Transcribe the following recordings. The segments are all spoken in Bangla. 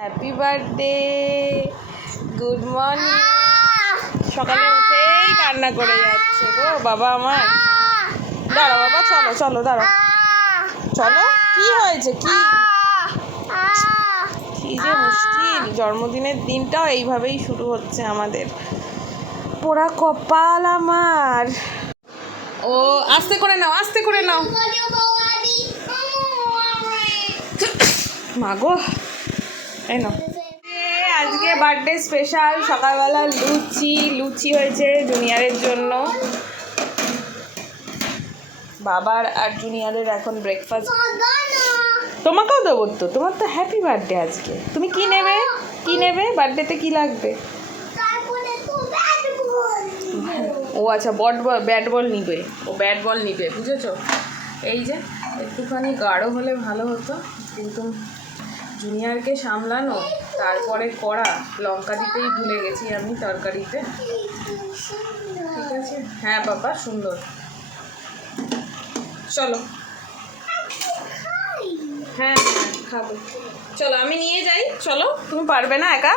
Happy birthday, good morning. সকালে উঠেই কান্না করে যাচ্ছে গো বাবা আমার। দাঁড়াও বাবা, চলো চলো দাঁড়াও, চলো। কি হয়েছে? কি কি যে মুশকিল, জন্মদিনের দিনটাও এইভাবেই শুরু হচ্ছে আমাদের। পোড়া কপাল আমার। ও আস্তে করে নাও, আস্তে করে নাও। মাগো, এই নাও। আজকে বার্থডে স্পেশাল। সকালবেলা লুচি হয়েছে জুনিয়রের জন্য। বাবার আর জুনিয়রের এখন ব্রেকফাস্ট। তোমাকেও দেবো তো, তোমার তো হ্যাপি বার্থডে আজকে। তুমি কি নেবে? কি নেবে বার্থডেতে? কি লাগবে? ও আচ্ছা, ব্যাট বল নিবে। ও ব্যাট বল নিবে, বুঝেছো? এই যে একটুখানি গাঢ় হলে ভালো হতো, কিন্তু জুনিয়রকে সামলানো তারপরে করা। লঙ্কা দিতেই ভুলে গেছি আমি তরকারিতে। ঠিক আছে, হ্যাঁ বাবা, সুন্দর। চলো, হ্যাঁ খাবো, চলো আমি নিয়ে যাই। চলো, তুমি পারবে না একা।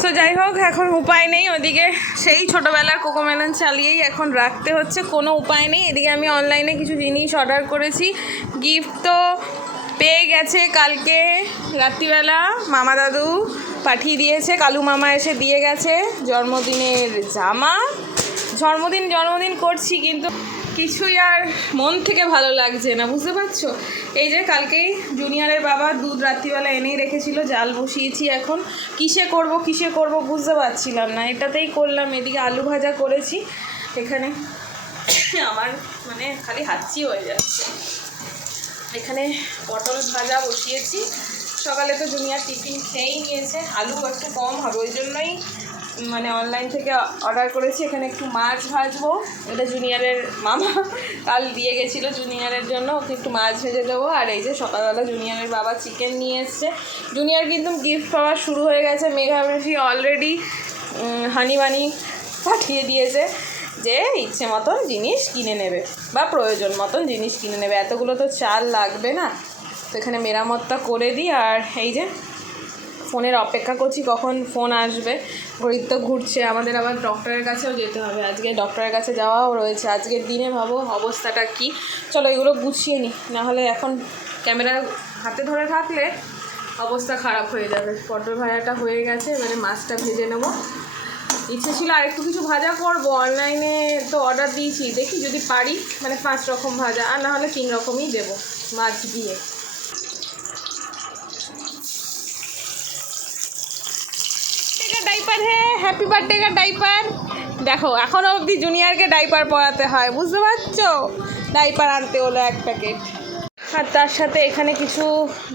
সো যাই হোক, এখন উপায় নেই। ওদিকে সেই ছোটোবেলার কোকোমেলন চালিয়েই এখন রাখতে হচ্ছে, কোনো উপায় নেই। এদিকে আমি অনলাইনে কিছু জিনিস অর্ডার করেছি। গিফট তো পেয়ে গেছে কালকে রাত্রিবেলা, মামা দাদু পাঠিয়ে দিয়েছে, কালু মামা এসে দিয়ে গেছে জন্মদিনের জামা। জন্মদিন করছি, কিন্তু কিছুই আর মন থেকে ভালো লাগছে না, বুঝতে পারছো? এই যে কালকেই জুনিয়রের বাবা দুধ রাত্রিবেলা এনেই রেখেছিল, জাল বসিয়েছি। এখন কিসে করব বুঝতে পারছিলাম না। এটাতেই করলাম। এদিকে আলু ভাজা করেছি। এখানে আমার মানে খালি হাঁচি হয়ে যাচ্ছে। এখানে পটল ভাজা বসিয়েছি। সকালে তো জুনিয়র টিফিন খেয়েই নিয়েছে। আলু একটু কম হবে, ওই জন্যই মানে অনলাইন থেকে অর্ডার করেছি। এখানে একটু মাছ ভাজবো। এটা জুনিয়রের মামা কাল দিয়ে গেছিলো জুনিয়রের জন্য, ওকে একটু মাছ ভেজে দেবো। আর এই যে সকালবেলা জুনিয়রের বাবা চিকেন নিয়ে এসছে। জুনিয়র কিন্তু গিফট পাওয়া শুরু হয়ে গেছে। মেঘামেশি অলরেডি হানি বানি পাঠিয়ে দিয়েছে যে ইচ্ছে মতন জিনিস কিনে নেবে বা প্রয়োজন মতন জিনিস কিনে নেবে। এতগুলো তো চাল লাগবে না। তো এখানে মেরামতটা করে দিই। আর এই যে ফোনের অপেক্ষা করছি কখন ফোন আসবে। ঘড়ির তো ঘুরছে। আমাদের আবার ডক্টরের কাছেও যেতে হবে আজকে, ডক্টরের কাছে যাওয়াও রয়েছে আজকের দিনে। ভাবো অবস্থাটা কি। চলো এগুলো গুছিয়ে নিই, নাহলে এখন ক্যামেরা হাতে ধরে থাকলে অবস্থা খারাপ হয়ে যাবে। পটল ভাজাটা হয়ে গেছে, মানে মাছটা ভেজে নেবো। ইচ্ছে ছিল আর একটু কিছু ভাজা করবো, অনলাইনে তো অর্ডার দিয়েছি, দেখি যদি পারি মানে 5 রকম ভাজা, আর না হলে 3 রকমই দেবো মাছ দিয়ে। ডাইপার, হ্যাঁ হ্যাপি বার্থডে का ডাইপার। দেখো এখনও অবধি জুনিয়রকে ডাইপার পরাতে হয়, বুঝতে পারছো? ডাইপার আনতে হলো 1 প্যাকেট। আর তার সাথে এখানে কিছু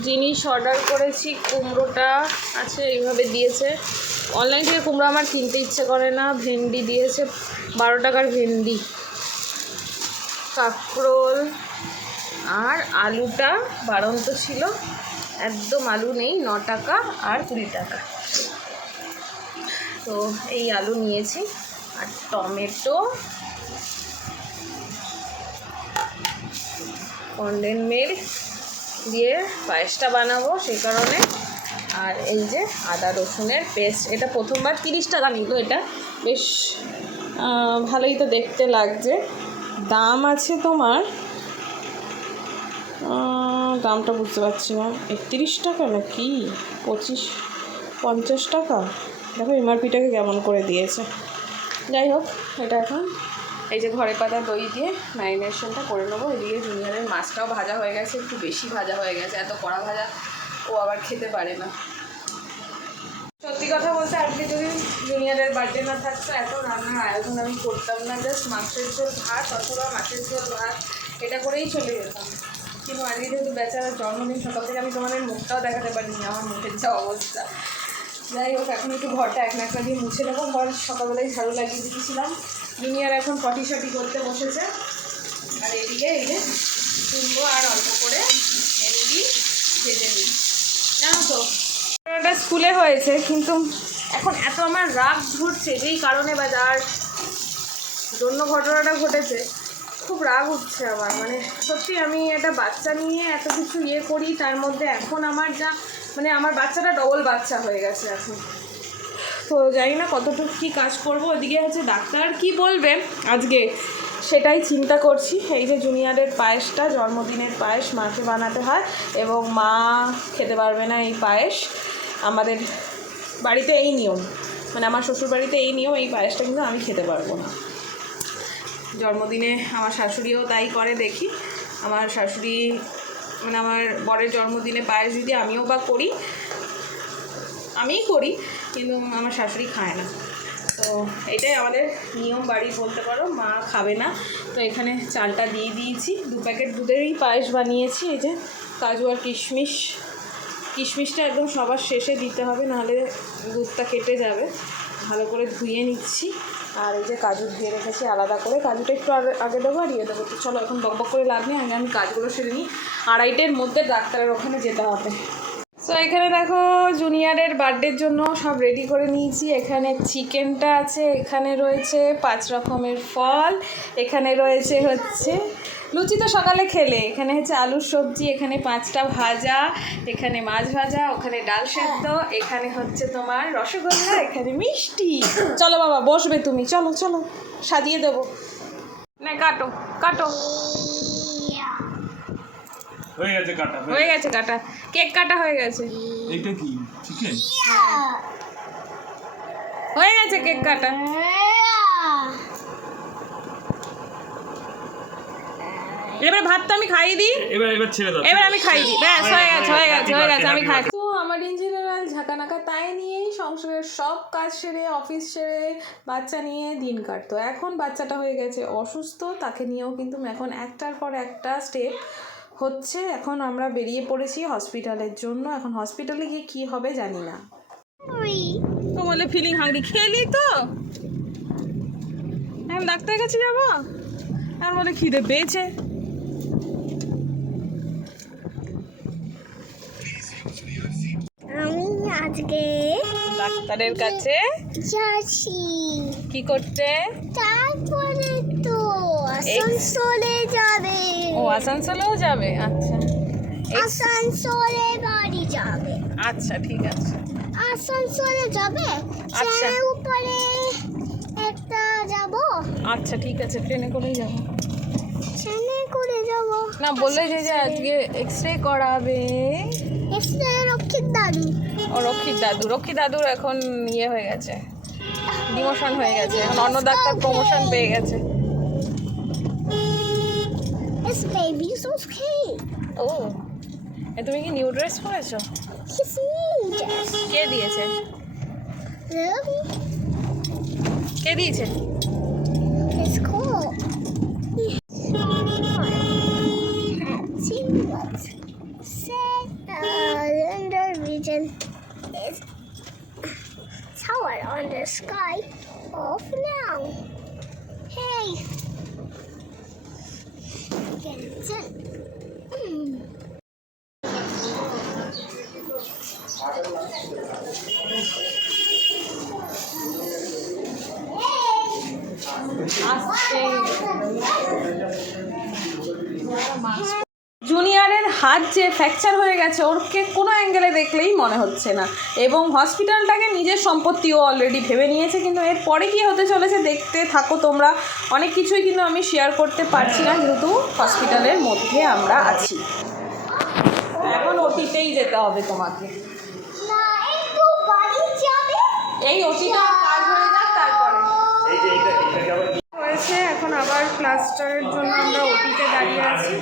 জিনিস অর্ডার করেছি। কুমড়োটা আছে, এইভাবে দিয়েছে। অনলাইন থেকে কুমড়ো আমার কিনতে ইচ্ছে করে না। ভেন্ডি দিয়েছে, 12 টাকার ভেন্ডি। কাঁকরোল আর আলুটা বাড়ন্ত ছিল, একদম আলু নেই, 9 টাকা আর 20 টাকা। তো এই আলু নিয়েছি। আর টমেটো, কনডেন্স মিল্ক দিয়ে পায়েসটা বানাবো সেই কারণে। আর এই যে আদা রসুনের পেস্ট, এটা প্রথমবার 30 টাকা নিল। এটা বেশ ভালোই তো দেখতে লাগছে। দাম আছে তোমার, দামটা বুঝতে পারছি না, 31 টাকা না কি 50 টাকা। দেখো এমআরপিটাকে কেমন করে দিয়েছে। যাই হোক, এটা এখন এই যে ঘরে পাতা দই দিয়ে ম্যারিনেশনটা করে নেবো। এদিকে জুনিয়রের মাছটাও ভাজা হয়ে গেছে, একটু বেশি ভাজা হয়ে গেছে। এত কড়া ভাজা ও আবার খেতে পারে না। সত্যি কথা বলতে আজকে যদি জুনিয়রের বার্থডে না থাকতো, এত রান্নার আয়োজন আমি করতাম না। জাস্ট মাছের ঝোল ভাত অথবা মাছের ঝোল ভাত এটা করেই চলে যেতাম। কিন্তু আজকে যেহেতু বেচারার জন্মদিন, সকাল থেকে আমি তোমাদের মুখটাও দেখাতে পারিনি, আমার মুখের যা অবস্থা। যাই হোক, এখন একটু ঘরটা এক নাকটা দিয়ে মুছে নেবো। ঘর সকালবেলায় ঝাড়ু লাগিয়ে দিয়েছিলাম। জুনিয়র এখন পটি করতে বসেছে। আর এদিকে এই যে কুমড়ো আর অল্প করে ভেন্ডি ভেজে নিই। জানো তো ওটা স্কুলে হয়েছে, কিন্তু এখন এত আমার রাগ ধরছে যেই কারণে বা যার জন্য ঘটনাটা ঘটেছে, খুব রাগ উঠছে আমার। মানে সত্যি আমি একটা বাচ্চা নিয়ে এত কিছু করি, তার মধ্যে এখন আমার যা মানে আমার বাচ্চাটা ডবল বাচ্চা হয়ে গেছে এখন। তো জানি না কতটুকু কী কাজ করবো। ওদিকে হচ্ছে ডাক্তার কি বলবে আজকে সেটাই চিন্তা করছি। এই যে জুনিয়রের পায়েসটা, জন্মদিনের পায়েস মাকে বানাতে হয় এবং মা খেতে পারবে না এই পায়েস। আমাদের বাড়িতে এই নিয়ম, মানে আমার শ্বশুর বাড়িতে এই নিয়ম, এই পায়েসটা কিন্তু আমি খেতে পারবো না। জন্মদিনে আমার শাশুড়িও তাই করে দেখি। আমার শাশুড়ি মানে আমার বরের জন্মদিনে পায়েস যদি আমিও বা করি, আমিই করি, কিন্তু আমার শাশুড়ি খায় না। তো এটাই আমাদের নিয়ম বাড়ির বলতে পারো। মা খাবে না। তো এখানে চালটা দিয়ে দিয়েছি, 2 প্যাকেট দুধেরই পায়েস বানিয়েছি। এই যে কাজু আর কিশমিশটা একদম সবার শেষে দিতে হবে, নাহলে দুধটা কেটে যাবে। ভালো করে ধুয়ে নিচ্ছি। আর এই যে কাজু ধুয়ে রেখেছি আলাদা করে, কাজুটা একটু আগে দেবো আর ইয়ে দেবো। তো চলো এখন বকবক করে লাভ নেই, আমি কাজগুলো সেরে নিই। 2:30-এর মধ্যে ডাক্তারের ওখানে যেতে হবে। তো এখানে দেখো জুনিয়রের বার্থডের জন্য সব রেডি করে নিয়েছি। এখানে চিকেনটা আছে, এখানে রয়েছে 5 রকমের ফল, এখানে রয়েছে হচ্ছে লুচি তো সকালে খেলে, এখানে হচ্ছে আলুর সবজি, এখানে 5টা ভাজা, এখানে মাছ ভাজা, ওখানে ডাল সেদ্ধ, এখানে হচ্ছে তোমার রসগোল্লা, এখানে মিষ্টি। চলো বাবা বসবে তুমি, চলো চলো সাজিয়ে দেবো। না কাটো কাটো, হয়ে গেছে কাটা, হয়ে গেছে কাটা, কেক কাটা হয়ে গেছে। এইটা কি চিকেন? হয়ে গেছে কেক কাটা। এবার ভাতটা আমি খাইয়ে দিই, এবার ছেড়ে দাও, এবার আমি খাই দিই। ব্যাস হয়ে গেছে আমি খাই। তো আমার ইন জেনারেল ঝাঁকানাকা তাই নিয়েই সংসারের সব কাজ সেরে, অফিস সেরে, বাচ্চা নিয়ে দিন কাটতো। এখন বাচ্চাটা হয়ে গেছে অসুস্থ, তাকে নিয়েও কিন্তু এখন একটার পর একটা স্টেপ হচ্ছে। এখন আমরা বেরিয়ে পড়েছি হসপিটালের জন্য। এখন হসপিটালে গিয়ে কী হবে জানি না। তো বলে ফিলিং হাংরি, খেলি তো এখন ডাক্তারের কাছে যাবো, এখন বলে খিদে পেয়েছে। আমি আজকে ডাক্তারের কাছে যাচ্ছি। কি করতে? তারপরে তো আসানসোলে যাবে। ও আসানসোলেও যাবে, আচ্ছা আসানসোলে বাড়ি যাবে। আচ্ছা ঠিক আছে। আসানসোলে যাবে, আচ্ছা। ট্রেনের উপরে একটা যাব। আচ্ছা ঠিক আছে, ট্রেনে করেই যাবো। ট্রেনে করে যাব না বললে যে আজকে এক্সরে করাবে। এক্সরে রক্ষিত দাদু। ও রক্ষী দাদুর এখন ইয়ে হয়ে গেছে, ডিমোশন হয়ে গেছে, এখন অন্য ডাক্তার প্রমোশন পেয়ে গেছে। This baby is okay. ও তুমি কি নিউ ড্রেস পরেছো? His new dress. কে দিয়েছে? কে দিয়েছে? It's cool. See what said the region is tower on the sky off now. Hey. Get it. জুনিয়রের হাত যে ফ্র্যাকচার হয়ে গেছে, ওরকে কোনো অ্যাঙ্গেলে দেখলেই মনে হচ্ছে না, এবং হসপিটালটাকে নিজের সম্পত্তিও অলরেডি ভেবে নিয়েছে। কিন্তু এর পরে কী হতে চলেছে দেখতে থাকো তোমরা। অনেক কিছুই কিন্তু আমি শেয়ার করতে পারছি না, যেহেতু হসপিটালের মধ্যে আমরা আছি। এখন ওটিতেই যেতে হবে তোমাকে। এই ওটিটা কাজ হয়ে যাক তারপরে হয়েছে। এখন আবার প্লাস্টারের জন্য আমরা ওটিতে দাঁড়িয়ে আছি।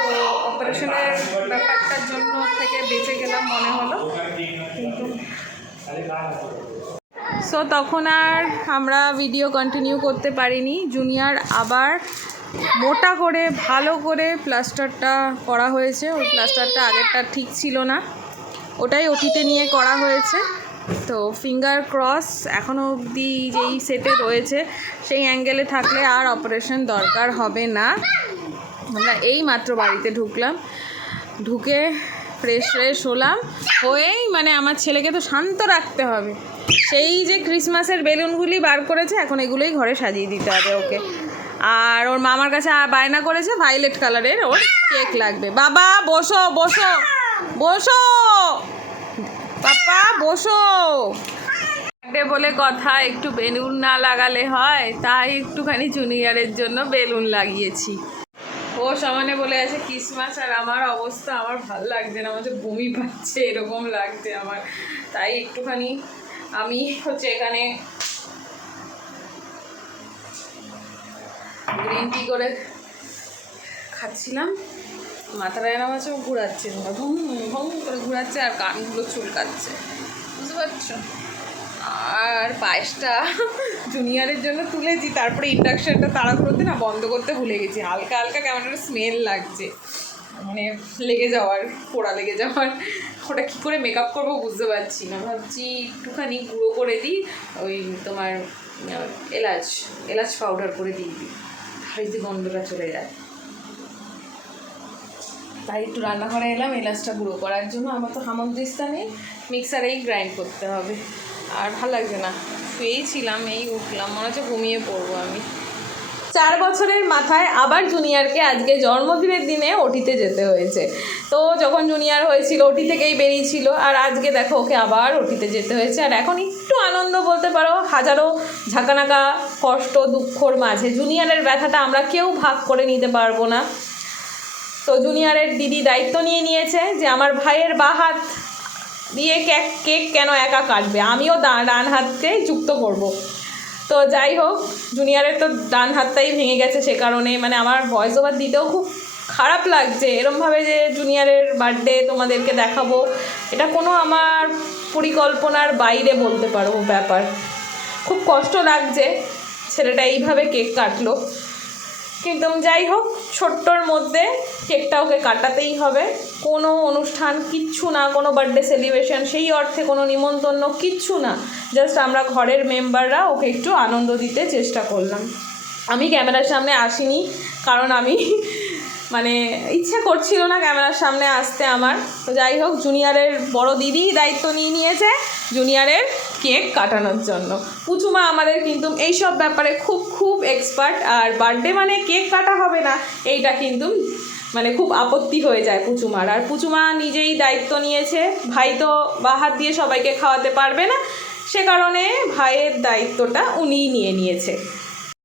তো অপারেশনের ব্যাপারটার জন্য থেকে বেঁচে গেলাম মনে হলো, কিন্তু সো তখন আর আমরা ভিডিও কন্টিনিউ করতে পারিনি। জুনিয়র আবার মোটা করে ভালো করে প্লাস্টারটা করা হয়েছে। ওই প্লাস্টারটা আগেরটা ঠিক ছিল না, ওটাই ওটিতে নিয়ে করা হয়েছে। তো ফিঙ্গার ক্রস এখনও অবধি যেই সেটে রয়েছে সেই অ্যাঙ্গেলে থাকলে আর অপারেশন দরকার হবে না। আমরা এই মাত্র বাড়িতে ঢুকলাম, ঢুকে ফ্রেশ হলাম, হয়েই মানে আমার ছেলেকে তো শান্ত রাখতে হবে। সেই যে ক্রিসমাসের বেলুনগুলি বার করেছে, এখন এগুলোই ঘরে সাজিয়ে দিতে হবে ওকে। আর ওর মামার কাছে বায়না করেছে ভায়োলেট কালারের ওর কেক লাগবে। বাবা বসো বসো, বসো পাপা, বসো। বার্থডে বলে কথা, একটু বেলুন না লাগালে হয়, তাই একটুখানি জুনিয়রের জন্য বেলুন লাগিয়েছি। ও সমানে বলে আছে ক্রিসমাস, আর আমার অবস্থা, আমার ভালো লাগছে না, আমার যে বমি পাচ্ছে এরকম লাগছে আমার। তাই একটুখানি আমি হচ্ছে এখানে গ্রিন টি করে খাচ্ছিলাম। মাথাটা এরম আছে, ও ঘুরাচ্ছে, ভুম ভুম করে ঘুরাচ্ছে, আর কানগুলো চুলকাচ্ছে, বুঝতে পারছো। আর পায়েসটা জুনিয়রের জন্য তুলেছি, তারপরে ইন্ডাকশনটা তাড়াহুড়োতে না বন্ধ করতে ভুলে গেছি। হালকা হালকা কেমন একটা স্মেল লাগছে, মানে লেগে যাওয়ার, পোড়া লেগে যাওয়ার। ওটা কী করে মেকআপ করবো বুঝতে পারছি না। ভাবছি একটুখানি গুঁড়ো করে দিই, ওই তোমার এলাচ পাউডার করে দিয়ে দিই, তাহলে গন্ধটা চলে যায়। তাই একটু রান্নাঘরে এলাম এলাচটা গুঁড়ো করার জন্য। আমার তো হামানদিস্তা নেই, মিক্সারেই গ্রাইন্ড করতে হবে। আর ভালো লাগছে না, শুয়েই ছিলাম, এই উঠলাম, মনে হচ্ছে ঘুমিয়ে পড়বো আমি। 4 বছরের মাথায় আবার জুনিয়রকে আজকে জন্মদিনের দিনে ওটিতে যেতে হয়েছে। তো যখন জুনিয়র হয়েছিল ওটি থেকেই বেরিয়েছিল, আর আজকে দেখো ওকে আবার ওটিতে যেতে হয়েছে। আর এখন একটু আনন্দ বলতে পারো, হাজারো ঝাঁকানাকা কষ্ট দুঃখর মাঝে জুনিয়রের ব্যথাটা আমরা কেউ ভাগ করে নিতে পারবো না। তো জুনিয়রের দিদি দায়িত্ব নিয়ে নিয়েছে যে আমার ভাইয়ের বাঁ হাত দিয়ে কেক কেন একা কাটবে, আমিও ডান হাতকে যুক্ত করব। তো যাই হোক, জুনিয়রের তো ডান হাতটাই ভেঙে গেছে, সে কারণে মানে আমার ভয়েস ওভার দিতেও খুব খারাপ লাগছে। এরমভাবে যে জুনিয়রের বার্থডে তোমাদেরকে দেখাবো, এটা কোনো আমার পরিকল্পনার বাইরে বলতে পারো ব্যাপার। খুব কষ্ট লাগছে ছেলেটা এইভাবে কেক কাটলো, কিন্তু যাই হোক ছোট্টর মধ্যে কেকটা ওকে কাটাতেই হবে। কোনো অনুষ্ঠান কিচ্ছু না, কোনো বার্থডে সেলিব্রেশন সেই অর্থে কোনো নিমন্ত্রণ কিচ্ছু না, জাস্ট আমরা ঘরের মেম্বাররা ওকে একটু আনন্দ দিতে চেষ্টা করলাম। আমি ক্যামেরার সামনে আসিনি, কারণ আমি মানে ইচ্ছে করছিল না ক্যামেরার সামনে আসতে আমার। তো যাই হোক, জুনিয়রের বড় দিদি দায়িত্ব নিয়ে নিয়েছে জুনিয়রের কেক কাটানোর জন্য। পুচুমা আমাদের কিন্তু এইসব ব্যাপারে খুব এক্সপার্ট, আর বার্থডে মানে কেক কাটা হবে না এইটা কিন্তু মানে খুব আপত্তি হয়ে যায় পুচুমার। আর পুচুমা নিজেই দায়িত্ব নিয়েছে, ভাই তো বাঁ হাত দিয়ে সবাইকে খাওয়াতে পারবে না, সে কারণে ভাইয়ের দায়িত্বটা উনিই নিয়ে নিয়েছে।